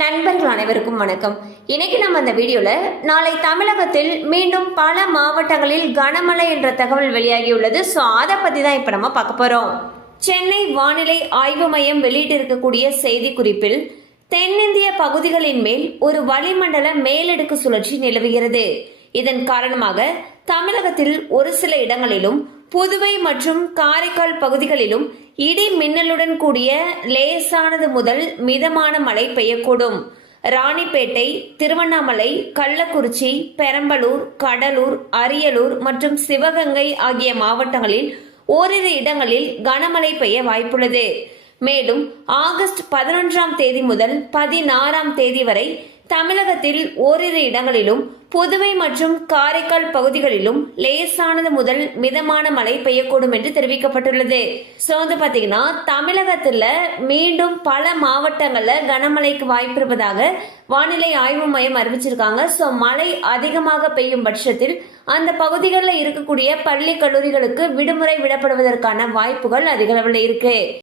நண்பர்கள் அனைவருக்கும் வணக்கம். இன்னைக்கு நம்ம அந்த வீடியோல நாளை தமிழகத்தில் மீண்டும் பல மாவட்டங்களில் கனமழை என்ற தகவல் வெளியாகியுள்ளது. ஸோ அதை பத்தி தான் இப்ப நம்ம பார்க்க போறோம். சென்னை வானிலை ஆய்வு மையம் வெளியிட்டிருக்கக்கூடிய செய்தி குறிப்பில் தென்னிந்திய பகுதிகளின் மேல் ஒரு வளிமண்டல மேலடுக்கு சுழற்சி நிலவுகிறது. இதன் காரணமாக தமிழகத்தில் ஒரு சில இடங்களிலும் புதுவை மற்றும் காரைக்கால் பகுதிகளிலும் இடி மின்னலுடன் கூடிய லேசானது முதல் மிதமான மழை பெய்யக்கூடும். ராணிப்பேட்டை, திருவண்ணாமலை, கள்ளக்குறிச்சி, பெரம்பலூர், கடலூர், அரியலூர் மற்றும் சிவகங்கை ஆகிய மாவட்டங்களில் ஓரிரு இடங்களில் கனமழை பெய்ய வாய்ப்புள்ளது. மேலும் ஆகஸ்ட் 11ஆம் தேதி முதல் 16ஆம் தேதி வரை தமிழகத்தில் ஓரிரு இடங்களிலும் புதுவை மற்றும் காரைக்கால் பகுதிகளிலும் லேசானது முதல் மிதமான மழை பெய்யக்கூடும் என்று தெரிவிக்கப்பட்டுள்ளது. ஸோ வந்து பாத்தீங்கன்னா தமிழகத்துல மீண்டும் பல மாவட்டங்கள்ல கனமழைக்கு வாய்ப்பு இருப்பதாக வானிலை ஆய்வு மையம் அறிவிச்சிருக்காங்க. ஸோ மழை அதிகமாக பெய்யும் பட்சத்தில் அந்த பகுதிகளில் இருக்கக்கூடிய பள்ளி கல்லூரிகளுக்கு விடுமுறை விடப்படுவதற்கான வாய்ப்புகள் அதிக அளவில் இருக்கு.